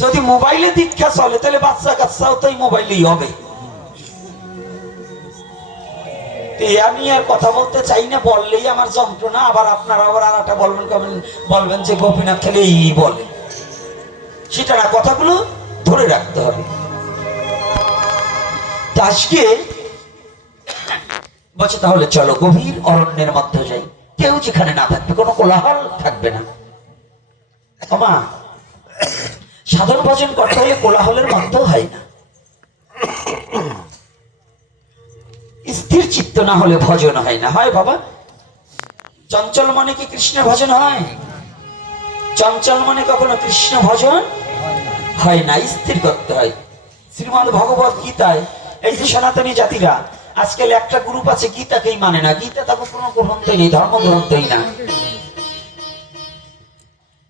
যদি মোবাইলে দীক্ষা চলে তাহলে বাচ্চা কাচ্চাও তো এই মোবাইলেই হবে। আমি আর কথা বলতে চাই না, বললেই আমার যন্ত্রণা। আবার আপনারা আবার আর একটা বলবেন যে গোপীনাথ খেলে এই বলে, সেটা না, কথাগুলো ধরে রাখতে হবে। আজকে বলছে তাহলে চলো গভীর অরণ্যের মধ্যে যাই, কেউ যেখানে না থাকবে, কোনো কোলাহল থাকবে না। মা, সাধন ভজন করতে হলে কোলাহলের মধ্যে হয় না। স্থির চিত্ত না হলে ভজন হয় না। হয় বাবা? চঞ্চল মনে কি কৃষ্ণ ভজন হয়? চঞ্চল মনে কখনো কৃষ্ণ ভজন হয় না, স্থির করতে হয়। শ্রীমদ ভগবত গীতায় এই যে সনাতনী জাতিরা আজকাল একটা গ্রুপ আছে গীতাকেই মানে না, গীতা তাকে কোনো গ্রন্থই নেই, ধর্মগ্রন্থই না।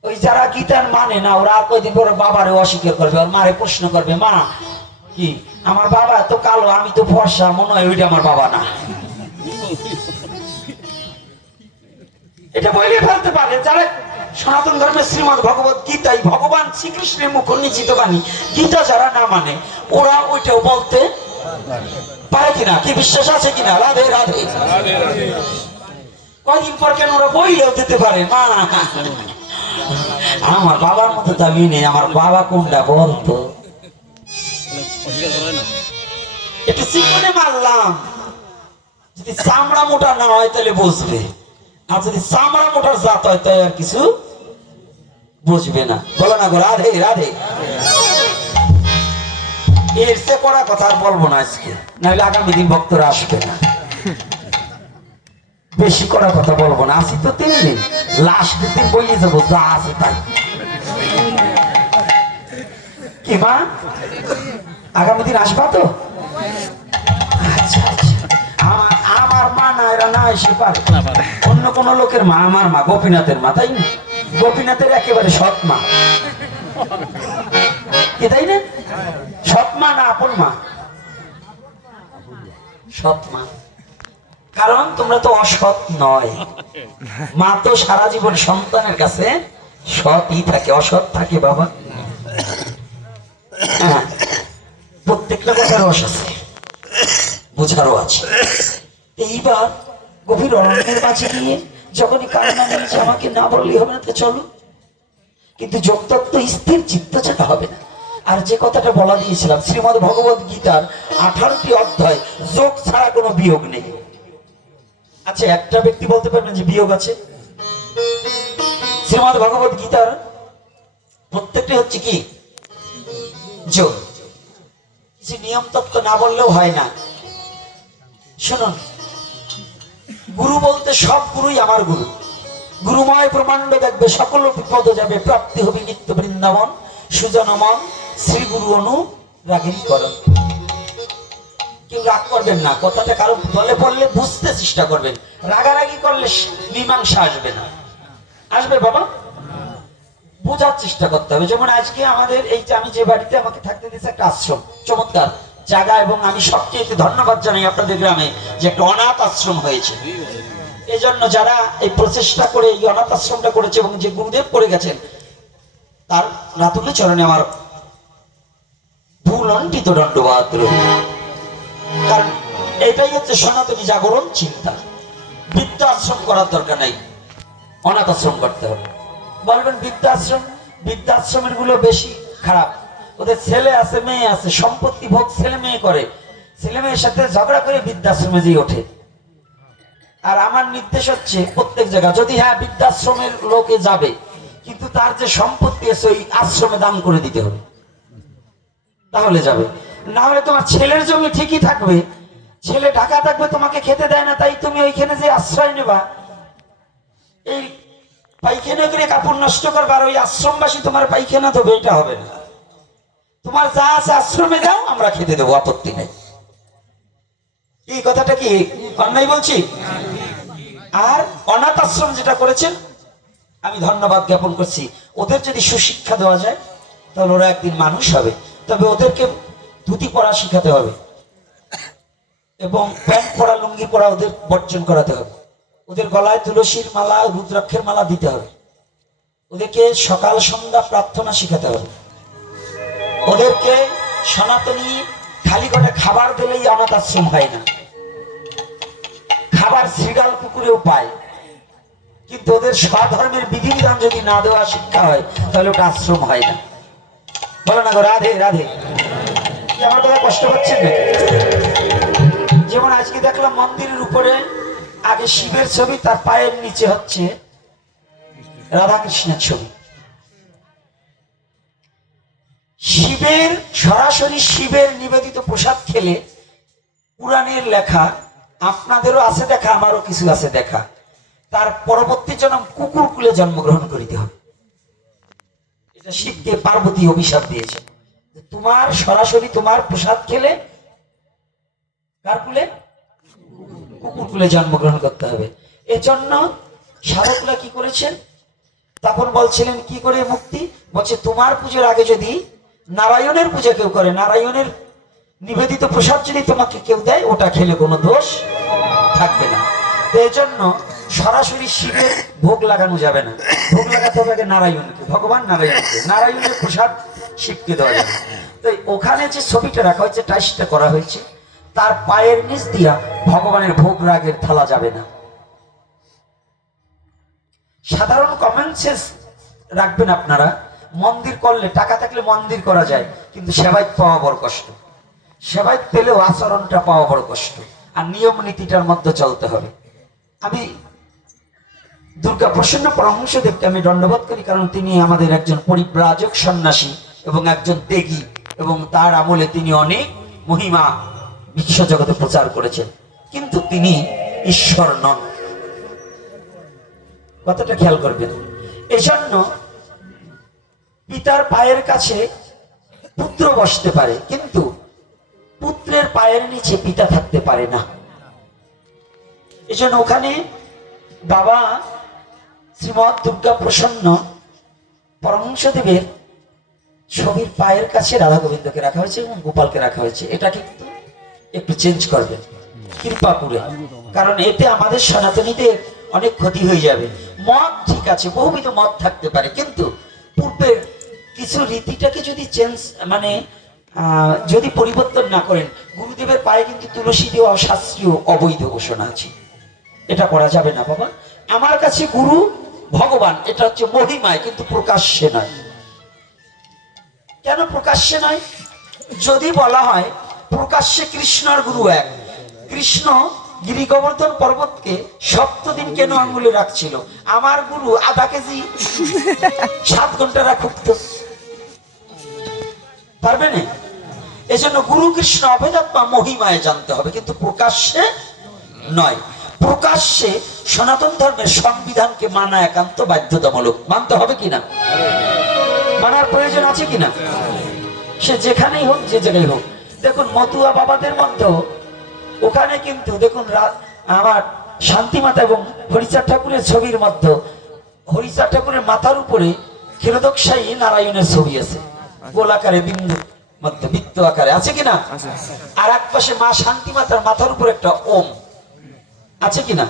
ওই যারা গীতার মানে না, ওরা কয়দিন পরে বাবারে অস্বীকার করবে, ওর মারে প্রশ্ন করবে, মা কি আমার বাবা তো কালো, আমি তো ফর্সা, মনে হয় ওইটা আমার বাবা না। এটা বলে ফেলতে পারে যারা সনাতন ধর্মের শ্রীমদ ভগবত গীতাই ভগবান শ্রীকৃষ্ণের মুখ নিশ্চিত বাণী, গীতা যারা না মানে ওরা ওইটাও বলতে পারে কিনা? কি বিশ্বাস আছে কিনা? রাধে রাধে। কয়দিন পর কেন ওরা বইলেও দিতে পারে, মা আমার বাবার মতো দামি নেই, আমার বাবা কোনটা বলতো। একটু চিকনে মারলাম, যদি চামড়া মোটা না হয় তাহলে বুঝবে, আর যদি চামড়া মোটার জাত হয় তাই আর কিছু বুঝবে না। বলো না গো রাধে রাধে। এর সে করা কথা আর বলবো না আজকে, নাহলে আগামী দিন ভক্তরা আসবে না। বেশি করা কথা বলবো না, আসি তো 3 দিন, লাস্ট দিন বইয়ে যাবো যা আছে তাই। কি মা, আগামী দিন আসবা তো? আচ্ছা আচ্ছা। আমার মা না, এরা না এসে পারে, অন্য কোন লোকের মা, আমার মা গোপীনাথের মা, তাই না? গোপীনাথের একেবারে সৎ মা, কি তাই না? সৎ মা না আপন মা? সৎ মা, কারণ তোমরা তো অসৎ নয়। মা তো সারা জীবন সন্তানের কাছে সৎই থাকে, অসৎ থাকে বাবা। প্রত্যেকটা কথার রস আছে, বোঝারও আছে। এইবার গভীর অরণ্যের মাঝে গিয়ে যখনই কান্না নিয়েছে, আমাকে না বললেই হবে না, তো চলো। কিন্তু যোগতত্ত্ব স্থির চিত্ত ছাড়া হবে না। আর যে কথাটা বলা দিয়েছিলাম, শ্রীমদ ভগবত গীতার 18টি অধ্যায় যোগ ছাড়া কোনো বিয়োগ নেই। আচ্ছা, একটা ব্যক্তি বলতে পারবেন যে বিয়োগ আছে? শ্রীমদ ভগবত গীতার প্রত্যেকটি হচ্ছে কি যোগ। কিছু নিয়ম তত্ত্ব না বললেও হয় না। শুনুন, গুরু বলতে সব গুরুই আমার গুরু। গুরুময় প্রমাণ্ড দেখবে সকল বিপদ যাবে, প্রাপ্তি হবে নিত্য বৃন্দাবন, সুজনমন শ্রী গুরু অনুরাগী করণ। কেউ রাগ করবেন না, কথাটা কারো দলে পড়লে বুঝতে চেষ্টা করবেন। রাগারাগি করলে মীমাংসা আসবে না। আসবে বাবা? বোঝার চেষ্টা করতে হবে। যেমন আজকে আমাদের এই যে আমি যে বাড়িতে আমাকে থাকতে দিয়েছে একটা আশ্রম, চমৎকার জায়গা, এবং আমি সবচেয়ে ধন্যবাদ জানাই আপনাদের গ্রামে যে একটা অনাথ আশ্রম হয়েছে। এই জন্য যারা এই প্রচেষ্টা করে এই অনাথ আশ্রমটা করেছে এবং যে গুরুদেব করে গেছেন, তার রাতুলে চরণে আমার ভুলণ্ঠিত দণ্ডবাদ রইল। কারণ এটাই হচ্ছে সনাতনী জাগরণ চিন্তা। বৃদ্ধাশ্রম করার দরকার নাই, অনাথ আশ্রম করতে হবে। বলবেন বৃদ্ধাশ্রমের গুলো বেশি খারাপ, ওদের ছেলে আছে মেয়ে আছে, সম্পত্তি ভোগ ছেলে মেয়ে করে, ছেলে মেয়ের সাথে ঝগড়া করে বৃদ্ধাশ্রমে যেয়ে ওঠে। আর আমার নির্দেশ হচ্ছে প্রত্যেক জায়গা যদি হ্যাঁ বৃদ্ধাশ্রমের লোকে যাবে, কিন্তু তার যে সম্পত্তি আছে ওই আশ্রমে দান করে দিতে হবে, তাহলে যাবে। না হলে তোমার ছেলের জমি ঠিকই থাকবে, ছেলে ঢাকা থাকবে, তোমাকে খেতে দেয় না, তাই তুমি ওইখানে যে আশ্রয় নেবা, এই পায়খানা করে কাপড় নষ্ট করবে, আর ওই আশ্রমবাসী তোমার পায়খানা দেবে, এটা হবে না। তোমার যা আছে আশ্রমে দাও, আমরা খেতে দেবো, আপত্তি নেই। এই কথাটা কি অন্যায় বলছি? আর অনাথ আশ্রম যেটা করেছেন আমি ধন্যবাদ জ্ঞাপন করছি। ওদের যদি সুশিক্ষা দেওয়া যায় তাহলে ওরা একদিন মানুষ হবে। তবে ওদেরকে ধুতি পরা শিখাতে হবে এবং প্যান্ট পরা লুঙ্গি পরা ওদের বর্জন করাতে হবে। ওদের গলায় তুলসীর মালা রুদ্রাক্ষের মালা দিতে হবে। ওদেরকে সকাল সন্ধ্যা প্রার্থনা শিখাতে হবে। ওদেরকে সনাতনী খালি করে খাবার দিলেই অনাথ আশ্রম হয় না, খাবার শ্রীগাল পুকুরেও পায়, কিন্তু ওদের স্বধর্মের বিধিবিধান যদি না দেওয়া শিক্ষা হয় তাহলে ওটা আশ্রম হয় না। বলো না গো রাধে রাধে। আমার কথা কষ্ট পাচ্ছেন না? যেমন আজকে দেখলাম মন্দিরের উপরে আগে শিবের ছবি, তার পায়ের নিচে হচ্ছে রাধাকৃষ্ণের ছবি। শিবের সরাসরি শিবের নিবেদিত প্রসাদ খেলে পুরাণের লেখা, আপনাদেরও আছে দেখা, আমারও কিছু আছে দেখা, তার পরবর্তী জন্ম কুকুর কুলে জন্মগ্রহণ করিতে হবে। এটা শিবকে পার্বতী অভিশাপ দিয়েছে, তোমার সরাসরি তোমার প্রসাদ খেলে কার কুলে? কুকুর কুলে জন্মগ্রহণ করতে হবে। এজন্য সাধকরা কি করেছেন, তখন বলছিলেন কি করে মুক্তি, বলছে তোমার পুজোর আগে যদি নারায়ণের পূজা কেউ করে, নারায়ণের নিবেদিত প্রসাদ যদি তোমাকে কেউ দেয়, ওটা খেলে কোনো দোষ থাকবে না। এই জন্য সরাসরি শিবের ভোগ লাগানো যাবে না, ভোগ লাগাতে হবে আগে নারায়ণকে, ভগবান নারায়ণকে। নারায়ণের প্রসাদ শিবকে দেওয়া যাবে। তো ওখানে যে ছবিটা রাখা হয়েছে, টাইসটা করা হয়েছে, তার পায়ের নিচ দিয়া ভগবানের ভোগ রাগের থালা যাবে না। সাধারণ কমন সেন্স রাখবেন আপনারা। মন্দির করলে, টাকা থাকলে মন্দির করা যায়, কিন্তু সেবায়ত পাওয়া বড় কষ্ট। সেবায়ত পেলেও আচরণটা পাওয়া বড় কষ্ট, আর নিয়ম নীতিটার মধ্যে চলতে হবে। আমি দুর্গা প্রসন্ন পরমহংসদেবকে আমি দণ্ডবোধ করি, কারণ তিনি আমাদের একজন পরিব্রাজক সন্ন্যাসী এবং একজন ত্যাগী, এবং তার আমলে তিনি অনেক মহিমা বিশ্বজগতে প্রচার করেছেন, কিন্তু তিনি ঈশ্বর নন। কথাটা খেয়াল করবেন। এজন্য পিতার পায়ের কাছে পুত্র বসতে পারে, কিন্তু পুত্রের পায়ের নিচে পিতা থাকতে পারে না। এজন্য ওখানে বাবা শ্রীমৎ দুর্গা প্রসন্ন পরমহংসদেবের ছবির পায়ের কাছে রাধা গোবিন্দকে রাখা হয়েছে এবং গোপালকে রাখা হয়েছে। এটা কিন্তু একটু চেঞ্জ করবেন কৃপা করে, কারণ এতে আমাদের সনাতনীদের অনেক ক্ষতি হয়ে যাবে। মত ঠিক আছে, বহুবিধ মত থাকতে পারে, কিন্তু পূর্বের কিছু রীতিটাকে যদি চেঞ্জ মানে যদি পরিবর্তন না করেন, গুরুদেবের পায়ে কিন্তু তুলসী দেওয়া শাস্ত্রীয় অবৈধ ঘোষণা আছে, এটা করা যাবে না বাবা। আমার কাছে গুরু ভগবান, এটা হচ্ছে মহিমায়, কিন্তু প্রকাশ্যে নয়। কেন প্রকাশ্যে নয়? যদি বলা হয় প্রকাশ্যে কৃষ্ণ আর গুরু এক, কৃষ্ণ গিরি গোবর্ধন পর্বতকে 7 দিন কেন আঙ্গুলে রাখছিল? আমার গুরু আধা কেজি 7 ঘন্টা রাখুক তো পারবে না। এজন্য গুরু কৃষ্ণ অভেদাত্মা মহিমায় জানতে হবে, কিন্তু প্রকাশ্যে নয়। প্রকাশ্যে সনাতন ধর্মের সংবিধানকে মানা একান্ত বাধ্যতামূলক। মানতে হবে কিনা? মানার প্রয়োজন আছে কিনা? সে যেখানেই হোক, যে জায়গায় হোক। দেখুন মতুয়া বাবাদের মধ্যে ওখানে কিন্তু দেখুন আমার শান্তিমাতা এবং হরিচাঁদ ঠাকুরের ছবির মধ্যে হরিচাঁদ ঠাকুরের মাথার উপরে ক্ষীরোদকশায়ী নারায়ণের ছবি আছে, গোলাকারে বিন্দু মধ্যে বৃত্ত আকারে, আছে কিনা? আর এক পাশে মা শান্তিমাতার মাথার উপর একটা ওম আছে কিনা?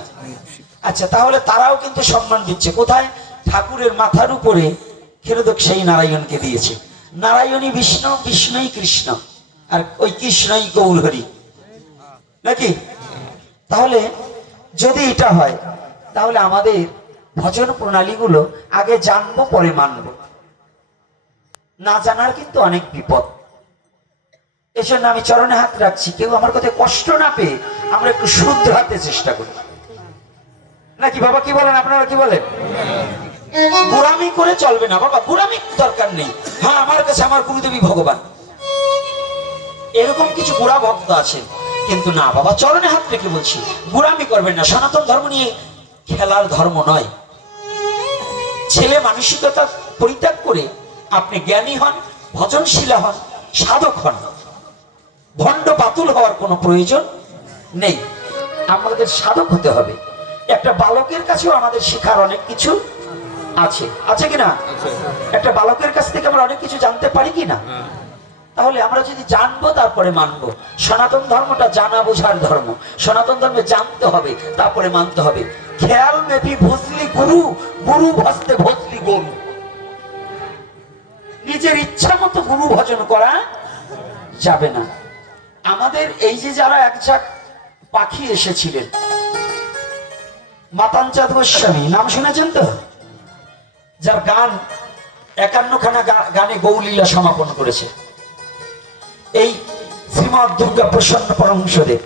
আচ্ছা, তাহলে তারাও কিন্তু সম্মান দিচ্ছে কোথায়? ঠাকুরের মাথার উপরে ক্ষীরোদকশায়ী নারায়ণকে দিয়েছে। নারায়ণী বিষ্ণু, বিষ্ণুই কৃষ্ণ, আর ওই কৃষ্ণই গৌর হরি, নাকি? তাহলে যদি এটা হয়, তাহলে আমাদের ভজন প্রণালীগুলো আগে জানবো পরে মানবো। না জানার কিন্তু অনেক বিপদ। এজন্য আমি চরণে হাত রাখছি, কেউ আমার কথা কষ্ট না পেয়ে আমরা একটু শুধরাতে চেষ্টা করি, নাকি বাবা? কি বলেন আপনারা, কি বলেন? গোড়ামি করে চলবে না বাবা, গোড়ামি দরকার নেই। হ্যাঁ, আমার কাছে আমার গুরুদেবী ভগবান, এরকম কিছু গোড়া ভক্ত আছে, কিন্তু না বাবা, চরণে হাত রেখে বলছি, গোড়ামি করবেন না। সনাতন ধর্ম নিয়ে খেলার ধর্ম নয়। ছেলে মানসিকতা পরিত্যাগ করে আপনি জ্ঞানী হন, ভজনশীলা হন, সাধক হন। ভণ্ড বাতুল হওয়ার কোনো প্রয়োজন নেই। আমাদের সাধক হতে হবে। একটা বালকের কাছেও আমাদের শেখার অনেক কিছু আছে, আছে কিনা? একটা বালকের কাছ থেকে আমরা অনেক কিছু জানতে পারি কিনা? তাহলে আমরা যদি জানবো তারপরে মানবো। সনাতন ধর্মটা জানা বোঝার ধর্ম। সনাতন ধর্মে জানতে হবে, তারপরে মানতে হবে। খেয়াল মেপি ভজলি গুরু, গুরু ভস্তে ভজলি গরু। নিজের ইচ্ছা মতো গুরু ভজন করা যাবে না। আমাদের এই যে যারা একঝাঁক পাখি এসেছিলেন, মাতাঞ্চাঁদ গোস্বামী নাম শুনেছেন তো, যার গান 51খানা গানে গৌলীলা সমাপন করেছে। এই শ্রীমৎ দুর্গা প্রসন্ন পরমহংসদেব,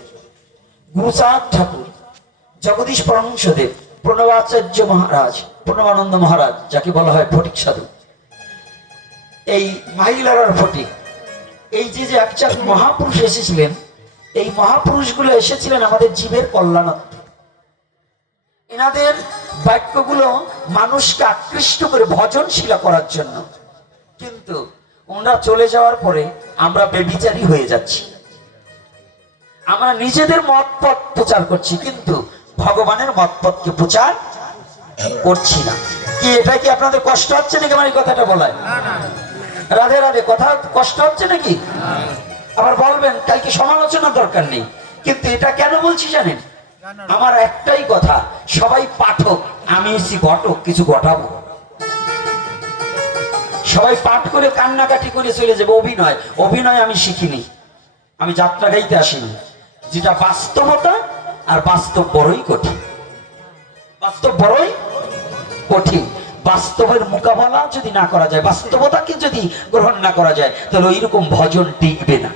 গুরুচাঁদ ঠাকুর, জগদীশ পরমহংসদেব, প্রণবাচার্য মহারাজ, প্রণবানন্দ মহারাজ যাকে বলা হয় ফটিক সাধু, এই মাহিলার ফটিক, এই যে যে একজন মহাপুরুষ এসেছিলেন, এই মহাপুরুষগুলো এসেছিলেন আমাদের জীবের কল্যাণার্থে। এনাদের বাক্যগুলো মানুষকে আকৃষ্ট করে ভজনশীলা করার জন্য। কিন্তু ওনারা চলে যাওয়ার পরে আমরা বেবিচারী হয়ে যাচ্ছি। আমরা নিজেদের মত পথ প্রচার করছি, কিন্তু ভগবানের মত পথকে প্রচার করছি না। কি এটা কি আপনাদের কষ্ট হচ্ছে নাকি আমার এই কথাটা বলায়? রাধে রাধে, কথা কষ্ট হচ্ছে নাকি? আবার বলবেন কালকে সমালোচনার দরকার নেই, কিন্তু এটা কেন বলছি জানেন? আমার একটাই কথা, সবাই পাঠক, আমি এসেছি ঘটক, কিছু ঘটাবো। সবাই পাঠ করে কান্নাকাটি করে চলে যাবে। অভিনয়, অভিনয় আমি শিখিনি, আমি যাত্রা গাইতে আসিনি। যেটা বাস্তবতা, আর বাস্তব বড়ই কঠিন, বাস্তব বড়ই কঠিন। বাস্তবের মোকাবেলা যদি না করা যায়, বাস্তবতাকে যদি গ্রহণ না করা যায়, তাহলে ওইরকম ভজন টিকবে না,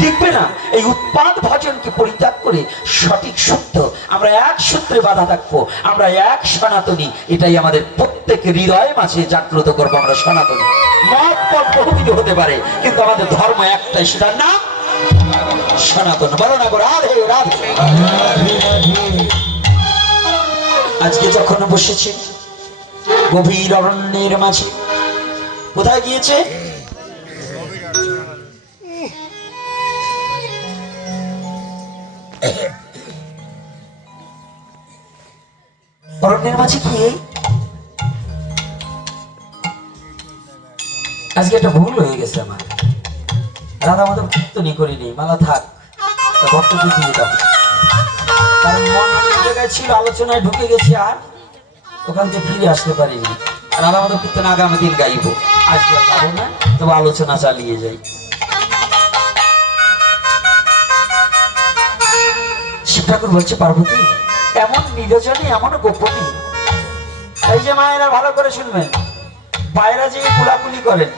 টিকবে না। এই উৎপাদ ভজনকে পরিত্যাগ করে সঠিক সূত্র, আমরা এক সূত্রে বাধা থাকবো, আমরা এক সনাতনী, এটাই আমাদের প্রত্যেকের হৃদয় মাঝে জাগ্রত করবো। আমরা সনাতনী, মত পথ বহুবিধ হতে পারে, কিন্তু আমাদের ধর্ম একটাই, সেটার নাম সনাতন। বলো না গো রাধে রাধে। আজকে যখন বসেছে গভীর অরণ্যের মাঝে, কোথায় গিয়েছে? অরণ্যের মাঝে কি? আজকে একটা ভুল হয়ে গেছে আমার, রাধা মাধব কীর্তনই করিনি, মালা থাক, ভক্তকে দিয়ে দাও। কারণ মন অন্য জায়গায় ছিল, আলোচনায় ঢুকে গেছি, আর ওখান থেকে ফিরে আসতে পারিনি। রাধা মাধব কীর্তন আগামী দিন গাইব, আজকে আর গাবো না, তবে আলোচনা চালিয়ে যাই। শিব ঠাকুর বলছে, পার্বতী এমন নিরজনে, এমন গোপনে। এই যে মায়েরা ভালো করে শুনবেন, বাইরা যে কুলাকুলি করেন,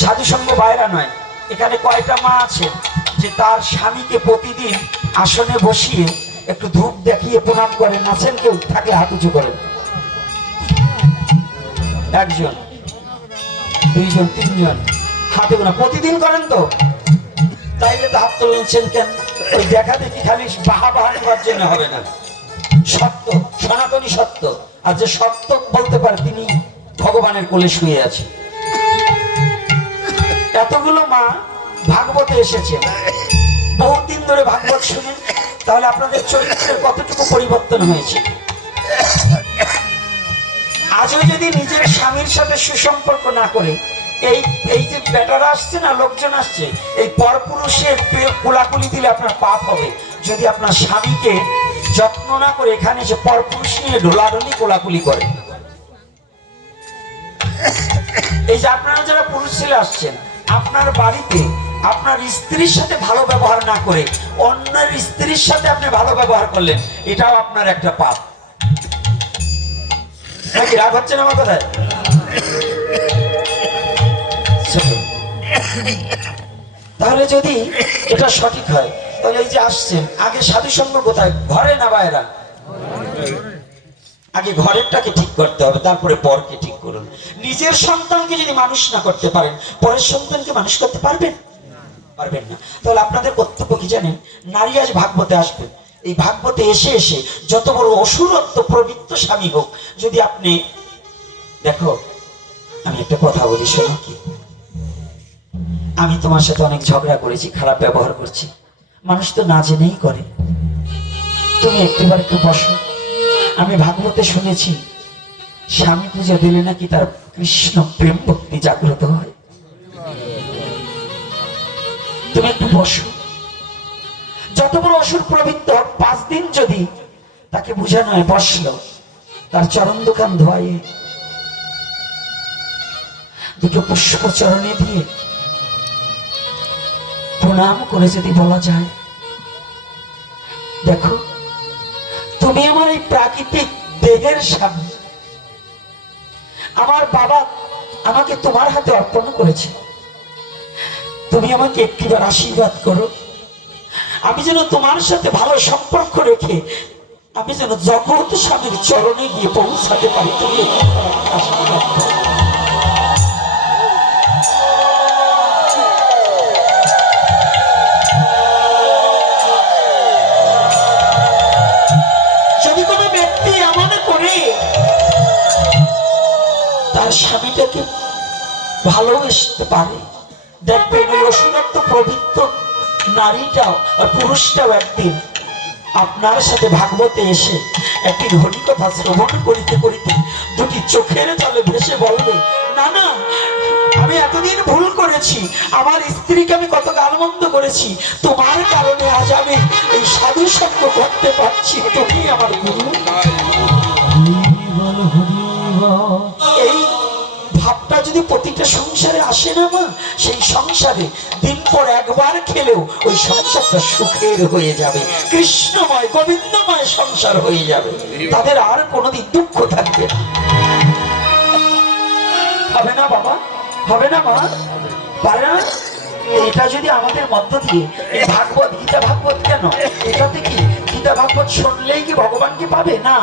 সাধু সঙ্গ বাইরা নয়। এখানে কয়টা মা আছে যে তার স্বামীকে প্রতিদিন আসনে বসিয়ে একটু ধূপ দেখিয়ে প্রণাম করেন? আছেন কেউ? থাকলে হাত উঁচু করেন। একজন, দুইজন, তিনজন, হাতে গোনা। প্রতিদিন করেন তো? তাইলে তো হাত তুলছেন কেন? ওই দেখা দেখি খালি বাহা বাহানোর জন্য হবে না। সত্য, সনাতনী সত্য, আর যে সত্য বলতে পারে তিনি ভগবানের কোলে শুয়ে আছে। এতগুলো মা ভাগবতে এসেছে, বহুদিন ধরে ভাগবত শুনেন, তাহলে আপনাদের চরিত্রের কতটুকু পরিবর্তন হয়েছে। আজও যদি নিজের স্বামীর সাথে সুসম্পর্ক না করে, এই যে বেটারা আসছে না, লোকজন আসছে, এই পরপুরুষের কোলাকুলি দিলে আপনার পাপ হবে। যদি আপনার স্বামীকে যত্ন না করে এখানে এসে পরপুরুষ নিয়ে ঢোলাঢলি কোলাকুলি করে। এই যে আপনারা যারা পুরুষ ছেলে আসছেন, আপনার বাড়িতে আপনার স্ত্রীর সাথে ভালো ব্যবহার না করে অন্যের স্ত্রীর সাথে আপনি ভালো ব্যবহার করলেন, এটাও আপনার একটা পাপ। নাকি রাগ হচ্ছে না আমার কথায়? তাহলে যদি এটা সঠিক হয়, তাহলে এই যে আসছেন, আগে সাধু সঙ্গ কোথায়? ঘরে না বাইরা? আগে ঘরেরটাকে ঠিক করতে হবে, তারপরে পরকে ঠিক করুন। নিজের সন্তানকে যদি মানুষ না করতে পারেন, পরের সন্তানকে মানুষ করতে পারবেন? পারবেন না। তাহলে আপনাদের কর্তব্য কি জানেন? নারী আজ ভাগবতে আসবেন, এই ভাগবতে এসে এসে যত বড় অসুরত্ব প্রবৃত্ত স্বামী হোক, যদি আপনি দেখো, আমি একটা কথা বলি, শোনো কি, আমি তোমার সাথে অনেক ঝগড়া করেছি, খারাপ ব্যবহার করছি, মানুষ তো না জেনেই করে, তুমি একটিবার একটু বসো। আমি ভাগবতে শুনেছি স্বামী পূজা দিলে নাকি তার কৃষ্ণ প্রেম ভক্তি জাগ্রত হয়। তুমি একটু বসো। যত বড় অসুর প্রবৃত্ত 5 দিন যদি তাকে বুঝানো হয়, বসলো, তার চরণ দোকান ধোয়াইয়ে দুটো পুষ্প চরণে দিয়ে প্রণাম করে যদি বলা যায়, দেখো তুমি আমার এই প্রাকৃতিক দেহের সামনে, আমার বাবা আমাকে তোমার হাতে অর্পণ করেছে, তুমি আমাকে একটিবার আশীর্বাদ করো, আমি যেন তোমার সাথে ভালো সম্পর্ক রেখে আমি যেন জগৎ স্বামীর চরণে গিয়ে পৌঁছাতে পারি। তুমি আশীর্বাদ করো। যদি কোনো ব্যক্তি এমন করে তার স্বামীটাকে ভালোবাসতে পারে, দেখবেন ওই অসুরত্ব প্রবৃত্ত নারীটাও আর পুরুষটাও একদিন আপনার সাথে ভাগবতে এসে একটি হরি কথা শ্রবণ করিতে করিতে দুটি চোখের জলে ভেসে বলবে, না না, আমি এতদিন ভুল করেছি, আমার স্ত্রীকে আমি কত গালমন্দ করেছি, তোমার কারণে আজ আমি এই সাধু সঙ্গ করতে পারছি, তুমি আমার গুরু। এই ভাবটা যদি প্রতিটা সংসারে আসে না মা, সেই সংসারে দিন পর একবার খেলেও ওই সংসারটা সুখের হয়ে যাবে, কৃষ্ণময় গোবিন্দময় সংসার হয়ে যাবে, তাদের আর কোনোদিন দুঃখ থাকবে না। হবে না বাবা, হবে না মা, পারে না? এটা যদি আমাদের মধ্য দিয়ে এই ভাগবত, গীতা ভাগবত, কেন এটাতে কি গীতা ভাগবত শুনলেই কি ভগবানকে পাবে না?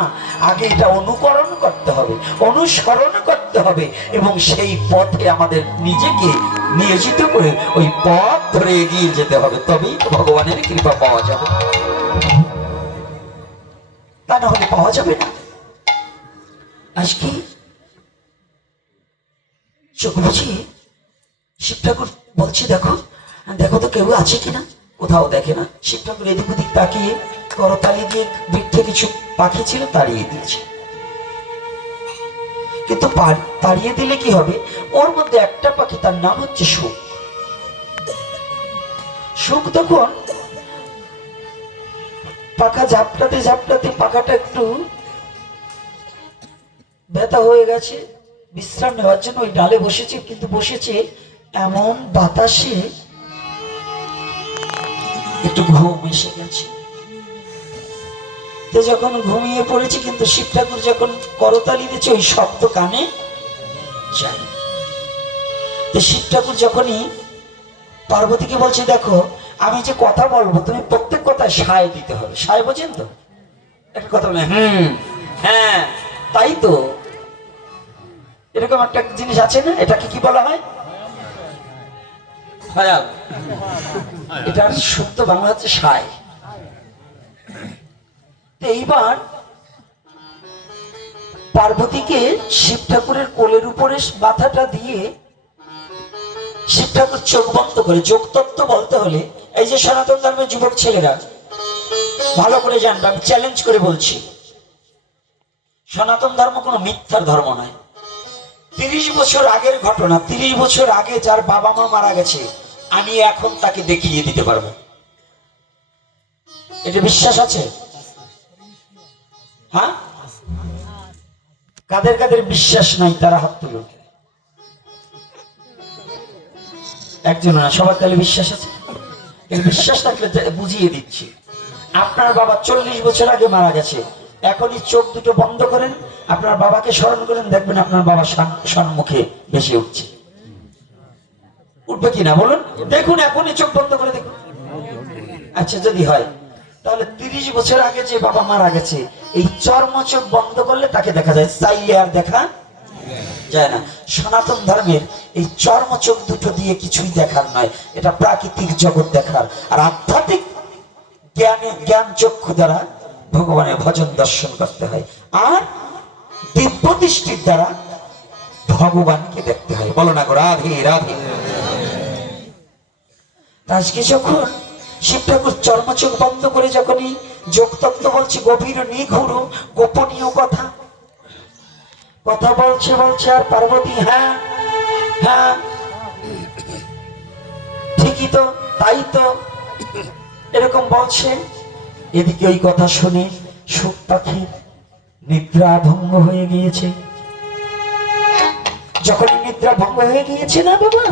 আগে এটা অনুকরণ করতে হবে, অনুসরণ করতে হবে এবং সেই পথে আমাদের নিজেকে নিয়োজিত করে ওই পথ ধরে এগিয়ে যেতে হবে, তবেই তো ভগবানের কৃপা পাওয়া যাবে, তা না হলে পাওয়া যাবে না। আজকে চোখ বুঝিয়ে শিব ঠাকুর বলছি, দেখো দেখো তো কেউ আছে কিনা, কোথাও দেখে না। শিব ঠাকুর এদিক ওদিক তাকিয়ে করতালি দিয়ে বৃক্ষে কিছু পাখি ছিল তাড়িয়ে দিয়েছে, কিন্তু তাড়িয়ে দিলে কি হবে, ওর মধ্যে একটা পাখি, তার নাম হচ্ছে সুখ। সুখ তখন পাখা ঝাপটাতে ঝাপটাতে পাখাটা একটু ব্যথা হয়ে গেছে, বিশ্রাম নেওয়ার জন্য ওই ডালে বসেছে, কিন্তু বসেছে এমন বাতাসে একটু ঘুম এসে গেছে। তো যখন ঘুমিয়ে পড়েছে, কিন্তু শিব ঠাকুর যখন করতালি দিচ্ছে ওই শব্দ কানে যায়। তো শিব ঠাকুর যখনই পার্বতীকে বলছে, দেখো আমি যে কথা বলবো তুমি প্রত্যেক কথায় সায় দিতে হবে, সায় বোঝেন তো, একটা কথা বলে হ্যাঁ তাই তো, এরকম একটা জিনিস আছে না, এটাকে কি বলা হয়, এটার শুদ্ধ বাংলা হচ্ছে সায়। এইবার পার্বতীকে শিব ঠাকুরের কোলের উপরে মাথাটা দিয়ে শিব ঠাকুর চোখ বন্ধ করে, যোগতত্ত্ব বলতে হলে এই যে সনাতন ধর্মের যুবক ছেলেরা ভালো করে জানবে, আমি চ্যালেঞ্জ করে বলছি, সনাতন ধর্ম কোনো মিথ্যার ধর্ম নয়। 30 বছর আগের ঘটনা, 30 বছর আগে যার বাবা মা মারা গেছে, আমি এখন তাকে দেখিয়ে দিতে পারবো, এটা বিশ্বাস আছে? হ্যাঁ, কাদের কাদের বিশ্বাস নাই তারা হাত তুলুন। একজন না, সবার তাহলে বিশ্বাস আছে? বিশ্বাস থাকলে বুঝিয়ে দিচ্ছি, আপনার বাবা 40 বছর আগে মারা গেছে, এখনই চোখ দুটো বন্ধ করেন, আপনার বাবাকে স্মরণ করেন, দেখবেন আপনার বাবা সম্মুখে ভেসে উঠছে। উঠবে কিনা বলুন, দেখুন এখনই চোখ বন্ধ করে দেখুন। আচ্ছা যদি হয়, তাহলে 30 বছর আগে যে বাবা মারা গেছে, এই চর্ম চোখ বন্ধ করলে তাকে দেখা যায়, চাইলে আর দেখা যায় না। সনাতন ধর্মের এই চর্ম চোখ দুটো দিয়ে কিছুই দেখার নয়, এটা প্রাকৃতিক জগৎ দেখার, আর আধ্যাত্মিক জ্ঞান চক্ষু দ্বারা ভগবানের ভজন দর্শন করতে হয়, আর দিব্য দৃষ্টির দ্বারা ভগবানকে দেখতে হয়। বলো না গো রাধে রাধে। আজকে যখন শিব ঠাকুর চর্মচোখ বন্ধ করে যখনই যোগতত্ত্ব বলছে, গভীর নিঘুর গোপনীয় কথা কথা বলছে বলছে, আর পার্বতী হ্যাঁ হ্যাঁ ঠিকই তো, তাই তো, এরকম বলছে। এদিকে ওই কথা শুনে সুখ পাখির নিদ্রা ভঙ্গ হয়ে গিয়েছে। যখনই নিদ্রা ভঙ্গ হয়ে গিয়েছে না বাবা,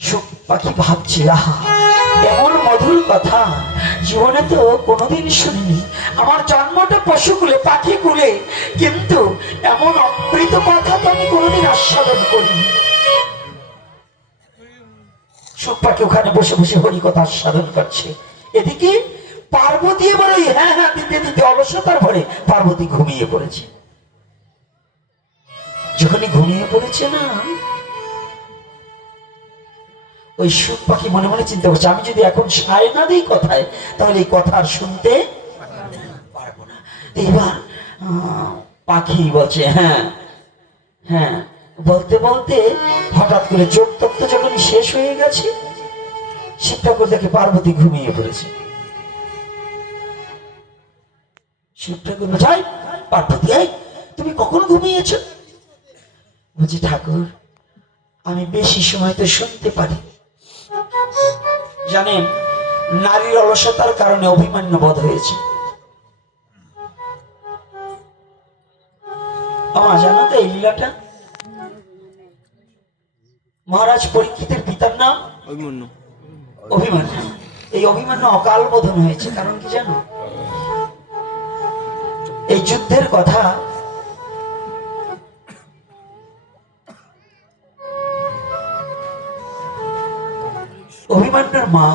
সুখ পাখি ভাবছে আহা এমন মধুর কথা জীবনে তো কোনোদিন শুনিনি। আমার জন্মটা পশুকুলে পাখি কুলে, কিন্তু এমন অমৃত কথা তো আমি কোনোদিন আস্বাদন করিনি। সুখ পাখি ওখানে বসে বসে হরি কথা আস্বাদন করছে। এদিকে পার্বতী এবার ওই হ্যাঁ হ্যাঁ দিতে দিতে অলসতার ভরে পার্বতী ঘুমিয়ে পড়েছে। যখনই ঘুমিয়ে পড়েছে না, ওই সুখ পাখি মনে মনে চিন্তা করছে আমি যদি এখন সায় না দিই কথায়, তাহলে এই কথা আর শুনতে পারবো না। এবার পাখি বলছে হ্যাঁ হ্যাঁ বলতে বলতে হঠাৎ করে যোগ তত্ত্ব যখনই শেষ হয়ে গেছে, শিব ঠাকুর দেখে পার্বতী ঘুমিয়ে পড়েছে। শিব ঠাকুর যাই পার্বতী আই তুমি কখন ঘুমিয়েছ? বলছি ঠাকুর আমি বেশি সময় তো শুনতে পারি। জানেন নারীর অলসতার কারণে অভিমান্য বধ হয়েছে। আমার জানো তো এই লীলাটা? মহারাজ পরীক্ষিতের পিতার নাম অভিমন্যু। এই অভিমন্যু অকাল বোধন হয়েছে, কারণ কি জানো? এই যুদ্ধের কথা অভিমন্যুর মা,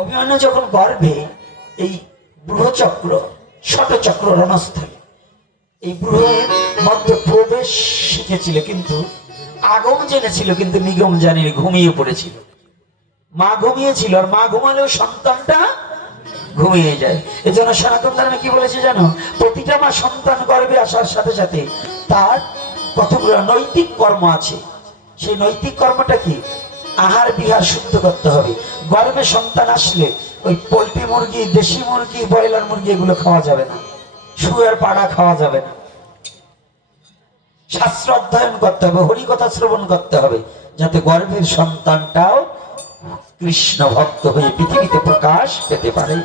অভিমন্যু যখন গর্ভে এই বৃহচক্র ষটচক্র রণস্থলে এই বৃহের মধ্যে প্রবেশ শিখেছিল, কিন্তু আগম জেনেছিল কিন্তু নিগম জানিনি, ঘুমিয়ে পড়েছিল। মা ঘুমিয়েছিল, আর মা ঘুমালেও সন্তানটা ঘুমিয়ে যায়। এজন্য সনাতন ধর্মে কি বলেছে জানো? প্রতিটা মা সন্তান গর্ভে আসার সাথে সাথে তার কতগুলো নৈতিক কর্ম আছে। সেই নৈতিক কর্মটা কি? আহার বিহার শুদ্ধ করতে হবে। গর্ভে সন্তান আসলে ওই পোল্ট্রি মুরগি, দেশি মুরগি, ব্রয়লার মুরগি এগুলো খাওয়া যাবে না, শুয়ার পাড়া খাওয়া যাবে না। শাস্ত্র অধ্যয়ন করতে হবে, হরিকথা শ্রবণ করতে হবে, যাতে গর্ভের সন্তানটাও কৃষ্ণ ভক্ত হয়ে পৃথিবীতে প্রকাশ পেতে পারে।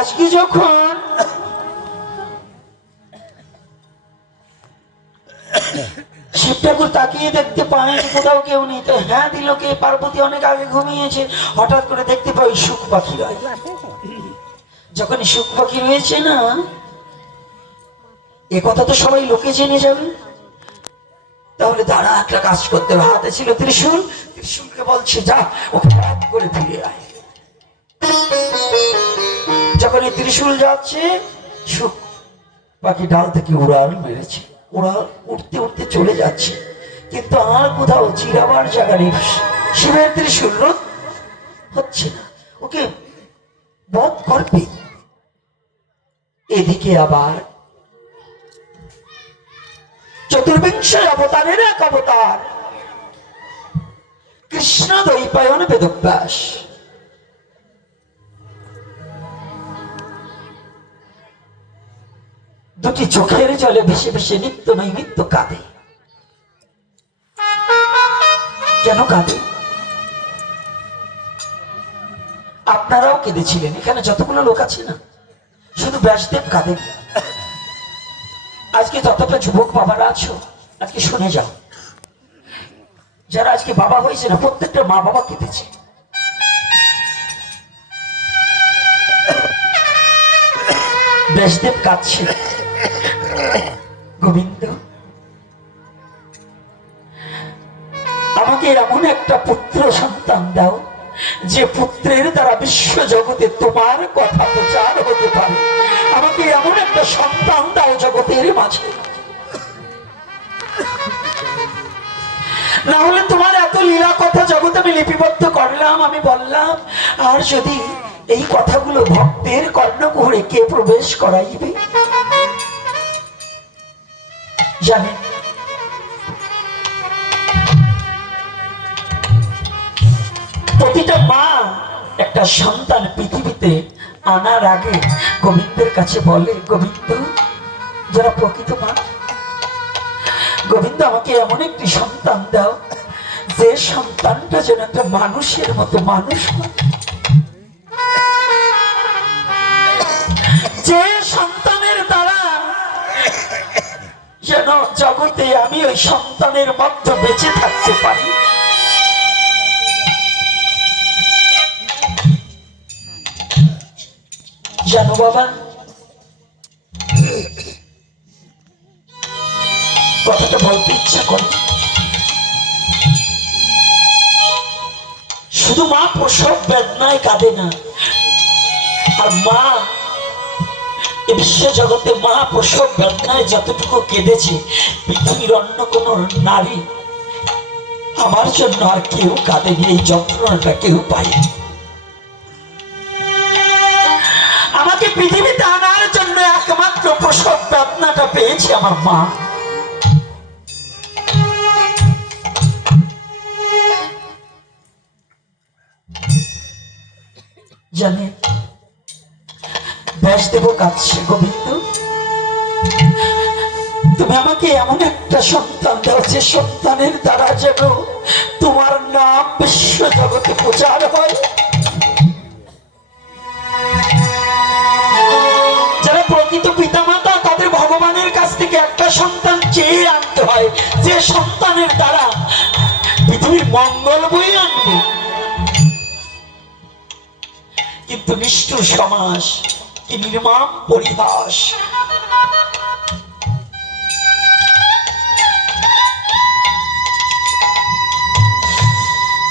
আজকে যখন শিব ঠাকুর তাকিয়ে দেখতে পায় কোথাও কেউ নেই, তো হ্যাঁ দিল কে? পার্বতী অনেক আগে ঘুমিয়েছে। হঠাৎ করে দেখতে পাই সুখ পাখি রয়। যখন সুখ পাখি রয়েছে না, এ কথা তো সবাই লোকে জেনে যাবে, তাহলে তারা একটা কাজ করতে হবে। হাতে ছিল ত্রিশূল, ত্রিশূলকে বলছে যা ওকে এক করে ফিরে আয়। যখন এই ত্রিশূল যাচ্ছে, সুখ পাখি ডাল থেকে উড়াল মেরেছে, উড়াল উঠতে উঠতে চলে যাচ্ছে, কিন্তু আর কোথাও চিরাবার জায়গা নেই। শিবের ত্রিশূল রোধ হচ্ছে না, ওকে বধ করবে। এদিকে আবার চতুর্বিংশ অবতারের এক অবতার কৃষ্ণ দ্বৈপায়ন বেদব্যাস। দুটি চোখের জলে ভেসে ভেসে নিত্য নৈমিত্য কাঁদে। কেন কাঁদে? আপনারাও কেঁদেছিলেন, এখানে যতগুলো লোক আছে না, শুধু ব্যাসদেব কাঁদেন। আজকে যতটা যুবক বাবারা আছো, আজকে শুনে যাও, যারা আজকে বাবা হয়েছে না, প্রত্যেকটা মা বাবা কেঁদেছে। ব্যাসদেব কাঁদছে, গোবিন্দ আমাকে এমন একটা পুত্র সন্তান দাও, যে পুত্রের দ্বারা বিশ্ব জগতে তোমার কথা প্রচার হতে পারে। আমাকে এমন একটা সন্তান দাও জগতের মাঝে, না হলে তোমার এত লীলা কথা জগতে আমি লিপিবদ্ধ করলাম, আমি বললাম, আর যদি এই কথাগুলো ভক্তের কর্ণকুহরে কে প্রবেশ করাইবে? জানেন প্রতিটা মা একটা সন্তান পৃথিবীতে আনার আগে গোবিন্দের কাছে বলে, গোবিন্দ যারা প্রকৃত মা, গোবিন্দ আমাকে এমন একটি সন্তান দাও, যে সন্তানটা যেন একটা মানুষের মতো মানুষ হয়। যে সন্তানের দ্বারা যেন জগতে আমি ওই সন্তানের মধ্যে বেঁচে থাকতে পারি। জানো বাবা, কথাটা বলতে ইচ্ছা করে। শুধু মা প্রসব বেদনায় কাঁদে না, আর মা এ বিশ্ব জগতে মা প্রসব বেদনায় যতটুকু কেঁদেছে পৃথিবীর অন্য কোন নারী আমার জন্য আর কেউ কাঁদেনি। এই যন্ত্রণাটা কেউ পায়নি। আমাকে পৃথিবীতে আনার জন্য একমাত্র প্রসব বেদনাটা পেয়েছে আমার মা। জানে ব্যাসদেব কাঁদছে, গোবিন্দ তুমি আমাকে এমন একটা সন্তান দাও যে সন্তানের দ্বারা যেন তোমার নাম বিশ্ব জগতে প্রচার হয়। যারা প্রকৃত পিতামাতা তাদের ভগবানের কাছ থেকে একটা সন্তান চেয়ে আনতে হয়, যে সন্তানের দ্বারা পৃথিবীর মঙ্গল বয়ে আনবে। কিন্তু নিষ্ঠুর সমাজ, কি নির্মম পরিহাস।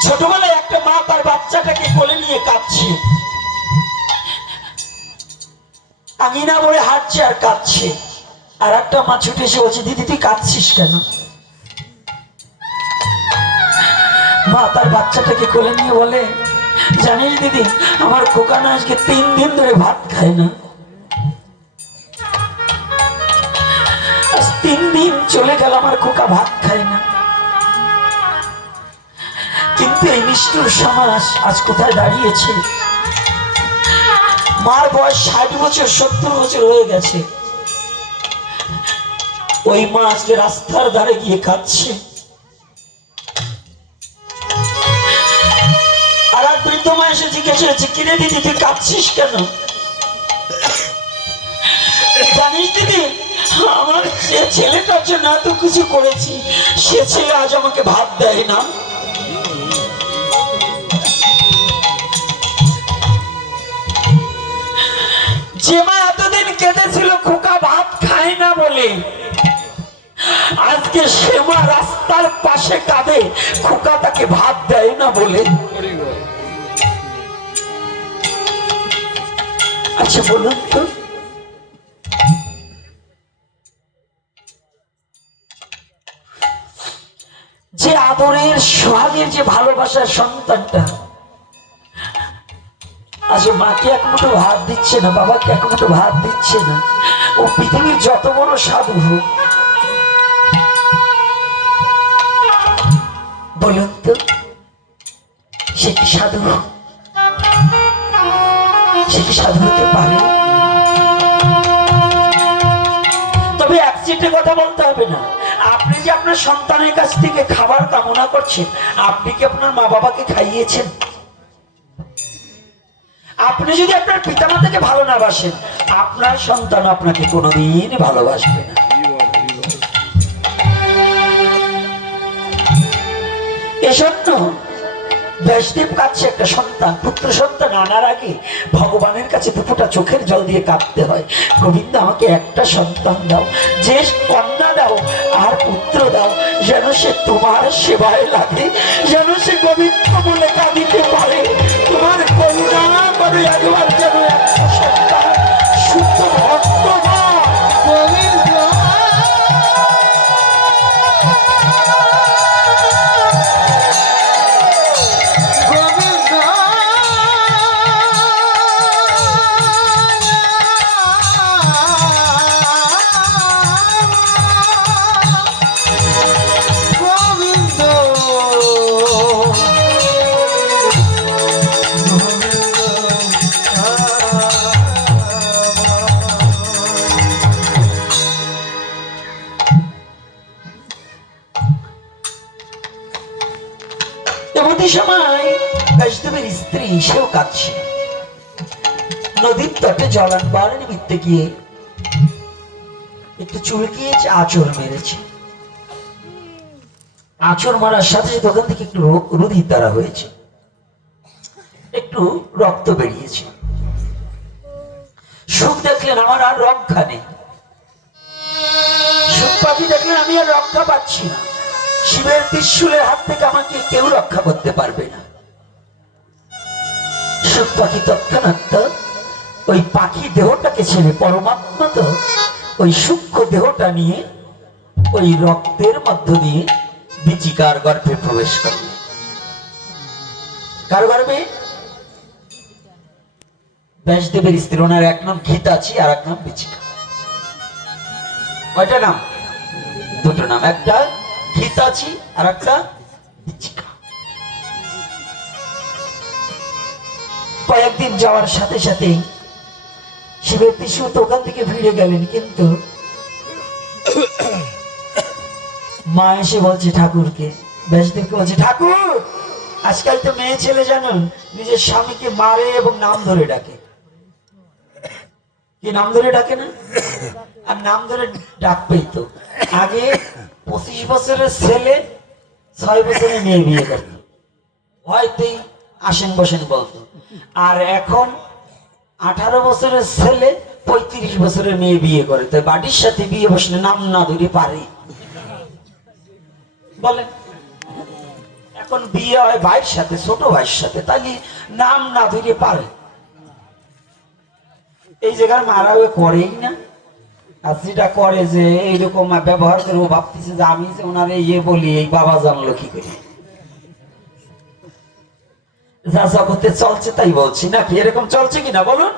ছোটবেলায় একটা মা তার বাচ্চাটাকে কোলে নিয়ে কাঁদছে, আঙিনা বলে হাঁটছে আর কাঁদছে। আর একটা মা ছুটে এসে বলছে, দিদি তুই কাঁদছিস কেন? মা তার বাচ্চাটাকে কোলে নিয়ে বলে, জানিস দিদি, আমার খোকা না আজকে 3 দিন ধরে ভাত খায় না। আজ 3 দিন চলে গেল আমার খোকা ভাত খায় না। কিন্তু এই নিষ্ঠুর সমাজ আজ কোথায় দাঁড়িয়েছে? মার বয়স 60 বছর 70 বছর হয়ে গেছে, ওই মা আজকে রাস্তার ধারে গিয়ে কাঁদছে। আর এক বৃদ্ধ মা এসে জিজ্ঞেস করেছে, কিরে দিদি তুই কাঁদছিস কেন? জানিস দিদি, আমার যে ছেলেটার জন্য এত কিছু করেছি, সে ছেলে আজ আমাকে ভাত দেয় না। যে মা এতদিন কেঁদেছিল খোকা ভাত খায় না বলে, আজকে সে মা রাস্তার পাশে কাঁদে খোকা তাকে ভাত দেয় না বলে। আচ্ছা বলুন তো, যে আদরের সোহাগের যে ভালোবাসার সন্তানটা আজ মাকে এক মুঠো ভাত দিচ্ছে না, বাবাকে এক মুঠো ভাত দিচ্ছে না, ও পৃথিবীর যত বড় সাধু হোক, বলুন তো সে কি সাধু? সে কি সাধু হতে পারে? তবে একচিটে কথা বলতে হবে না। আপনি যে আপনার সন্তানের কাছ থেকে খাবার কামনা করছেন, আপনি কি আপনার মা বাবাকে খাইয়েছেন? আপনি যদি আপনার পিতামাতাকে ভালো না বাসেন, আপনার সন্তান আপনাকে কোনোদিন ভালোবাসবে না। এজন্য ব্যাসদেব কাছে একটা সন্তান, পুত্র সন্তান আনার আগে ভগবানের কাছে দুপুটা চোখের জল দিয়ে কাঁদতে হয়, গোবিন্দ আমাকে একটা সন্তান দাও, যে কন্যা দাও আর পুত্র দাও, যেন সে তোমার সেবায় লাগে, যেন সে গোবিন্দ বলে কাঁদিতে পারে, তোমার করুণা করে একবার যেন একটা সন্তান শুদ্ধ ভক্ত হয়। গোবিন্দ সময় বৈষ্ণবের স্ত্রী সেও কাঁদছে। নদীর তটে জলানবার নিমিত্তে গিয়ে একটু চুলকিয়েছে, আঁচড় মেরেছে। আঁচড় মারার সাথে সাথে ওখান থেকে একটু রুধির দ্বারা হয়েছে, একটু রক্ত বেরিয়েছে। সুখ দেখলেন আমার আর রক্ষা নেই। সুখ পাখি দেখলেন আমি আর রক্ষা পাচ্ছি না, শিবের ত্রিশূলের হাত থেকে আমাকে কেউ রক্ষা করতে পারবে না। সুখ পাখি তৎক্ষণাৎ ওই পাখি দেহটাকে ছেড়ে পরমাত্মা তো ওই সূক্ষ্ম দেহটা নিয়ে ওই রক্তের মধ্য দিয়ে বিচিকার গর্ভে প্রবেশ করলেন। কার গর্ভে? ব্যাসদেবের স্ত্রী। ওনার এক নাম ঘিতাচি আর এক নাম বিচিকা। কয়টা নাম? দুটো নাম, একটা ঘিতাচি আর একটা বিচিকা। কয়েকদিন যাওয়ার সাথে সাথেই শিবের ত্রিশূল তো ওখান থেকে ফিরে গেলেন, কিন্তু মা এসে বলছে ঠাকুরকে, ব্যাসদেবকে বলছে, ঠাকুর আজকাল তো মেয়ে ছেলে জানুন নিজের স্বামীকে মারে এবং নাম ধরে ডাকে। কি নাম ধরে ডাকে না? আর নাম ধরে ডাকবেই তো। আগে 25 বছরের ছেলে 6 বছরের মেয়ে বিয়ে করত, হয়তোই আসেন বসেন বলতো। আর এখন 18 বছরের ছেলে 35 বছরের মেয়ে বিয়ে করে, তো বাড়ির সাথে বিয়ে বসলে নাম না ধরে পারে বলেন? এখন বিয়ে হয় ভাইয়ের সাথে, ছোট ভাইয়ের সাথে, তাহলে নাম না ধরে পারে। এই জায়গার মারা করেই না। আর যেটা করে যে এইরকম ব্যবহার করে, ও ভাবতেছে যে আমি যে ওনারে ইয়ে বলি, এই বাবা জানলো কি করে। যা জগতে চলছে তাই বলছি, নাকি এরকম চলছে কিনা বলুন?